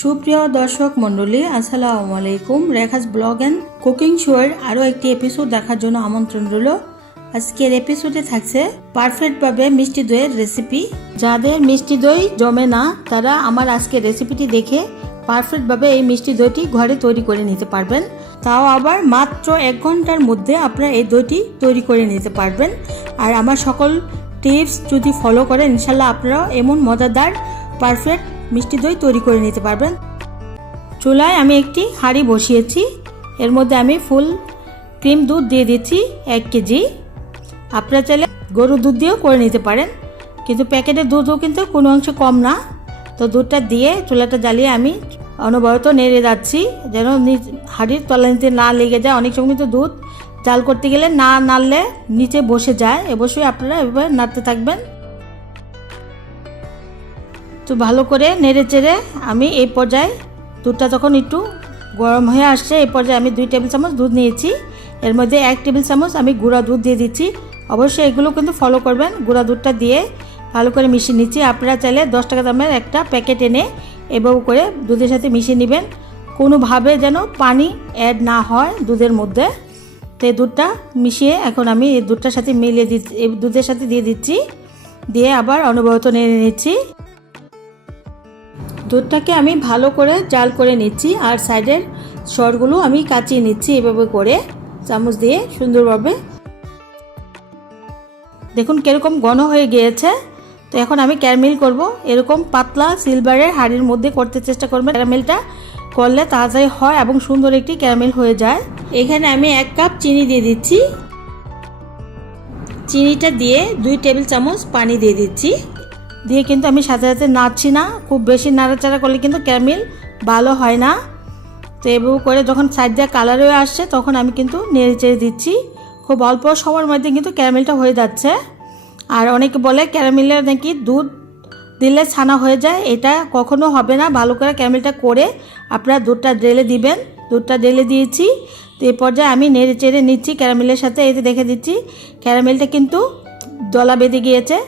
সুপ্রিয় দর্শক মণ্ডলী, আসসালামু আলাইকুম। রেখাস ব্লগ অ্যান্ড কুকিং শোয়ের আরও একটি এপিসোড দেখার জন্য আমন্ত্রণ রইল। আজকের এপিসোডে থাকছে পারফেক্টভাবে মিষ্টি দইয়ের রেসিপি। যাদের মিষ্টি দই জমে না তারা আমার আজকের রেসিপিটি দেখে পারফেক্টভাবে এই মিষ্টি দইটি ঘরে তৈরি করে নিতে পারবেন। তাও আবার মাত্র 1 ঘন্টার মধ্যে আপনারা এই দইটি তৈরি করে নিতে পারবেন। আর আমার সকল টিপস যদি ফলো করেন ইনশাল্লাহ আপনারাও এমন মজাদার পারফেক্ট মিষ্টি দই তৈরি করে নিতে পারবেন। চুলায় আমি একটি হাঁড়ি বসিয়েছি, এর মধ্যে আমি ফুল ক্রিম দুধ দিয়ে দিচ্ছি 1 কেজি। আপনারা চাইলে গরুর দুধ দিয়েও করে নিতে পারেন, কিন্তু প্যাকেটের দুধও কিন্তু কোনো অংশে কম না। তো দুধটা দিয়ে চুলাটা জ্বালিয়ে আমি অনবরত নেড়ে যাচ্ছি যেন হাঁড়ির তলানিতে না লেগে যায়। অনেক সময় কিন্তু দুধ জাল করতে গেলে না নাড়লে নিচে বসে যায়, অবশ্যই আপনারা এভাবে নাড়তে থাকবেন। তো ভালো করে নেড়ে চেড়ে আমি এই পর্যায়ে দুধটা যখন একটু গরম হয়ে আসছে এই পর্যায়ে আমি 2 টেবিল চামচ দুধ নিয়েছি। এর মধ্যে 1 টেবিল চামচ আমি গুঁড়া দুধ দিয়ে দিচ্ছি। অবশ্যই এগুলো কিন্তু ফলো করবেন। গুঁড়া দুধটা দিয়ে ভালো করে মিশিয়ে নিচ্ছি। আপনারা চাইলে 10 টাকা দামের একটা প্যাকেট এনে এভাবে করে দুধের সাথে মিশিয়ে নেবেন, কোনোভাবে যেন পানি অ্যাড না হয় দুধের মধ্যে। তো এই দুধটা মিশিয়ে এখন আমি এই দুধটার সাথে মিলিয়ে দিচ্ছি, এই দুধের সাথে দিয়ে দিচ্ছি, দিয়ে আবার অনবরত নেড়ে নিচ্ছি। দুধটাকে আমি ভালো করে জাল করে নিচ্ছি আর সাইডের সরগুলো আমি কাচিয়ে নিচ্ছি এভাবে করে চামচ দিয়ে সুন্দরভাবে। দেখুন কীরকম ঘন হয়ে গিয়েছে। তো এখন আমি ক্যারামেল করব। এরকম পাতলা সিলভারের হাঁড়ির মধ্যে করতে চেষ্টা করবেন। ক্যারামেলটা করলে তাড়াতাড়ি হয় এবং সুন্দর একটি ক্যারামেল হয়ে যায়। এখানে আমি 1 কাপ চিনি দিয়ে দিচ্ছি। চিনিটা দিয়ে 2 টেবিল চামচ পানি দিয়ে দিচ্ছি। দিয়ে কিন্তু আমি সাথে সাথে নাড়ছি না, খুব বেশি নাড়াচাড়া করলে কিন্তু ক্যারামেল ভালো হয় না। তো এভাবে করে যখন সাইড দিয়ে কালার হয়ে আসছে তখন আমি কিন্তু নেড়ে চেড়ে দিচ্ছি। খুব অল্প সময়ের মধ্যে কিন্তু ক্যারামেলটা হয়ে যাচ্ছে। আর অনেকে বলে ক্যারামেলের নাকি দুধ দিলে ছানা হয়ে যায়, এটা কখনো হবে না। ভালো করে ক্যারামেলটা করে আপনারা দুধটা ঢেলে দিবেন। দুধটা ঢেলে দিয়েছি। তো এই পর্যায়ে আমি নেড়ে চেড়ে নিচ্ছি ক্যারামেলের সাথে। এতে দেখে দিচ্ছি ক্যারামেলটা কিন্তু দলা বেঁধে গিয়েছে,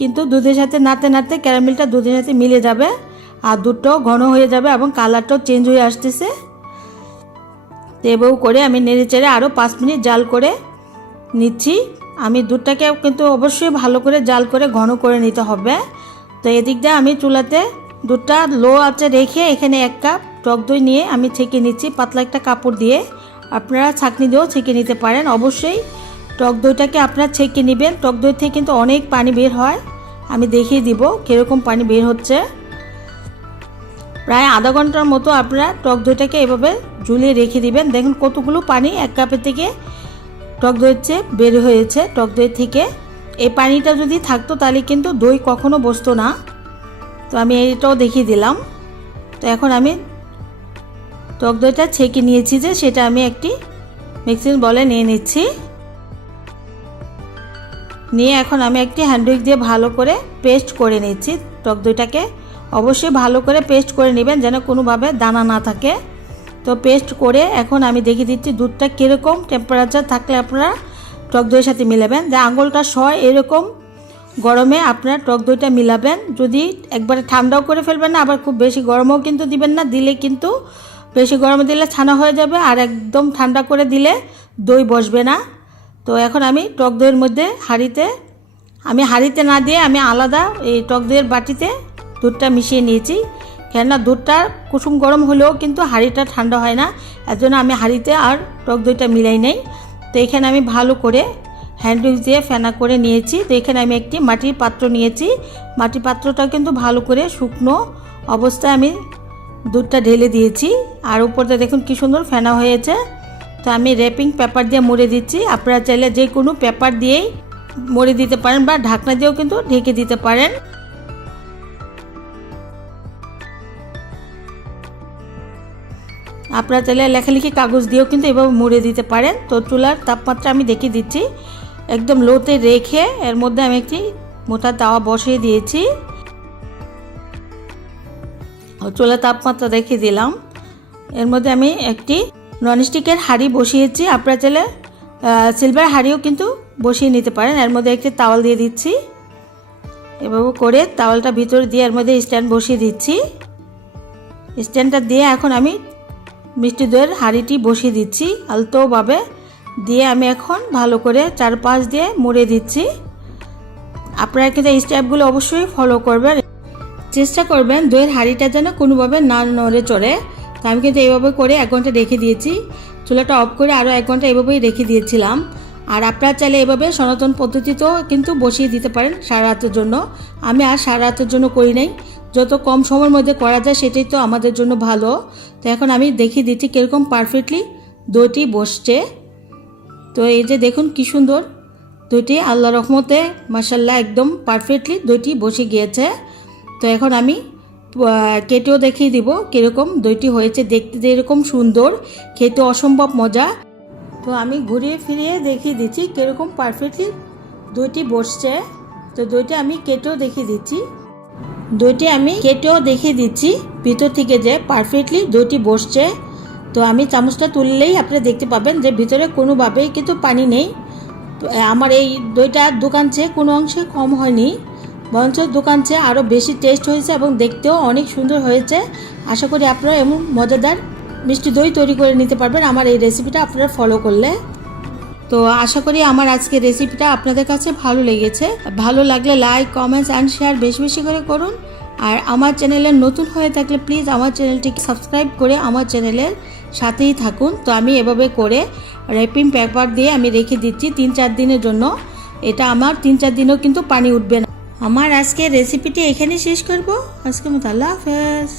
কিন্তু দুধের সাথে নাড়তে নাড়তে ক্যারামেলটা দুধের সাথে মিলে যাবে আর দুধটাও ঘন হয়ে যাবে এবং কালারটাও চেঞ্জ হয়ে আসতেছে। তো এভাবে করে আমি নেড়ে চেড়ে আরও 5 মিনিট জাল করে নিচ্ছি। আমি দুধটাকে কিন্তু অবশ্যই ভালো করে জাল করে ঘন করে নিতে হবে। তো এদিক দিয়ে আমি চুলাতে দুধটা লো আঁচে রেখে এখানে 1 কাপ টক দই নিয়ে আমি ছেঁকে নিচ্ছি পাতলা একটা কাপড় দিয়ে। আপনারা ছাঁকনি দিয়েও ছেঁকে নিতে পারেন। অবশ্যই টক দইটাকে আপনারা ছেঁকে নেবেন। টক দই থেকে কিন্তু অনেক পানি বের হয়, আমি দেখিয়ে দিব কীরকম পানি বের হচ্ছে। প্রায় আধা ঘন্টার মতো আপনারা টক দইটাকে এভাবে ঝুলিয়ে রেখে দিবেন। দেখুন কতগুলো পানি 1 কাপের থেকে টক দইয়ের চেয়ে বের হয়েছে। টক দই থেকে এই পানিটা যদি থাকতো তাহলে কিন্তু দই কখনো বসতো না। তো আমি এটাও দেখিয়ে দিলাম। তো এখন আমি টক দইটা ছেঁকে নিয়েছি যে সেটা আমি একটি মিক্সিং বলে নিয়ে নিচ্ছি। নিয়ে এখন আমি একটি হ্যান্ডউইক দিয়ে ভালো করে পেস্ট করে নিচ্ছি টক দইটাকে। অবশ্যই ভালো করে পেস্ট করে নেবেন যেন কোনোভাবে দানা না থাকে। তো পেস্ট করে এখন আমি দেখিয়ে দিচ্ছি দুধটা কীরকম টেম্পারেচার থাকলে আপনারা টক দইয়ের সাথে মিলাবেন। যে আঙুলটা সয় এরকম গরমে আপনারা টক দইটা মিলাবেন। যদি একবারে ঠান্ডাও করে ফেলবেন না, আবার খুব বেশি গরমও কিন্তু দিবেন না, দিলে কিন্তু বেশি গরমে দিলে ছানা হয়ে যাবে আর একদম ঠান্ডা করে দিলে দই বসবে না। তো এখন আমি টক দইয়ের মধ্যে হাঁড়িতে না দিয়ে আমি আলাদা এই টক দইয়ের বাটিতে দুধটা মিশিয়ে নিয়েছি। কেননা দুধটা কুসুম গরম হলেও কিন্তু হাঁড়িটা ঠান্ডা হয় না, এর জন্য আমি হাঁড়িতে আর টক দইটা মিলাই নেই। তো এখানে আমি ভালো করে হ্যান্ডউইক দিয়ে ফেনা করে নিয়েছি। তো এখানে আমি একটি মাটির পাত্র নিয়েছি। মাটির পাত্রটা কিন্তু ভালো করে শুকনো অবস্থায় আমি দুধটা ঢেলে দিয়েছি আর উপরটা দেখুন কি সুন্দর ফেনা হয়েছে। তো আমি র্যাপিং পেপার দিয়ে মুড়ে দিচ্ছি। আপনারা চাইলে যে কোনো পেপার দিয়েই মুড়ে দিতে পারেন বা ঢাকনা দিয়েও কিন্তু ঢেকে দিতে পারেন। আপনারা চাইলে লেখালেখি কাগজ দিয়েও কিন্তু এভাবে মুড়ে দিতে পারেন। তো চুলার তাপমাত্রা আমি দেখিয়ে দিচ্ছি, একদম লোতে রেখে এর মধ্যে আমি একটি মোটা তাওয়া বসিয়ে দিয়েছি। চুলার তাপমাত্রা দেখিয়ে দিলাম। এর মধ্যে আমি একটি ননস্টিকের হাঁড়ি বসিয়েছি। আপনারা চাইলে সিলভার হাঁড়িও কিন্তু বসিয়ে নিতে পারেন। এর মধ্যে একটি তাওয়াল দিয়ে দিচ্ছি। এভাবে করে তাওয়ালটা ভিতরে দিয়ে এর মধ্যে স্ট্যান্ড বসিয়ে দিচ্ছি। স্ট্যান্ডটা দিয়ে এখন আমি মিষ্টি দইয়ের হাঁড়িটি বসিয়ে দিচ্ছি আলতোভাবে, দিয়ে আমি এখন ভালো করে চারপাশ দিয়ে মুড়ে দিচ্ছি। আপনারা কিন্তু এই স্টেপগুলো অবশ্যই ফলো করবেন, চেষ্টা করবেন দইয়ের হাঁড়িটা যেন কোনোভাবে না নড়ে চড়ে। তো আমি কিন্তু এইভাবে করে 1 ঘন্টা রেখে দিয়েছি, চুলাটা অফ করে আরও 1 ঘন্টা এইভাবেই রেখে দিয়েছিলাম। আর আপনারা চাইলে এভাবে সনাতন পদ্ধতিতেও কিন্তু বসিয়ে দিতে পারেন সারা রাতের জন্য। আমি আর সারা রাতের জন্য করি নাই, যত কম সময়ের মধ্যে করা যায় সেটাই তো আমাদের জন্য ভালো। তো এখন আমি দেখিয়ে দিচ্ছি কীরকম পারফেক্টলি দইটি বসছে। তো এই যে দেখুন কি সুন্দর দইটি, আল্লাহর রহমতে মাশাআল্লাহ একদম পারফেক্টলি দইটি বসে গিয়েছে। তো এখন আমি কেটেও দেখিয়ে দিব কীরকম দইটি হয়েছে, দেখতে যেরকম সুন্দর, খেতে অসম্ভব মজা। তো আমি ঘুরিয়ে ফিরিয়ে দেখিয়ে দিচ্ছি কীরকম পারফেক্টলি দইটি বসছে। তো দইটা আমি কেটেও দেখিয়ে দিচ্ছি, ভিতর থেকে যে পারফেক্টলি দইটি বসছে। তো আমি চামচটা তুললেই আপনারা দেখতে পাবেন যে ভিতরে কোনোভাবেই কিন্তু পানি নেই। তো আমার এই দইটা দোকান চেয়ে কোনো অংশে কম হয়নি, বরঞ্চ দোকান চেয়ে আরও বেশি টেস্ট হয়েছে এবং দেখতেও অনেক সুন্দর হয়েছে। আশা করি আপনারা এমন মজাদার মিষ্টি দই তৈরি করে নিতে পারবেন আমার এই রেসিপিটা আপনারা ফলো করলে। তো আশা করি আমার আজকের রেসিপিটা আপনাদের কাছে ভালো লেগেছে। ভালো লাগলে লাইক, কমেন্টস অ্যান্ড শেয়ার বেশি বেশি করে করুন। আর আমার চ্যানেলে নতুন হয়ে থাকলে প্লিজ আমার চ্যানেলটিকে সাবস্ক্রাইব করে আমার চ্যানেলের সাথেই থাকুন। তো আমি এভাবে করে র্যাপিং পেপার দিয়ে আমি রেখে দিচ্ছি 3-4 দিনের জন্য। এটা আমার 3-4 দিনও কিন্তু পানি উঠবে না। আমার আজকের রেসিপিটি এখানেই শেষ করব। আজকের মতো আল্লাহ হাফেজ।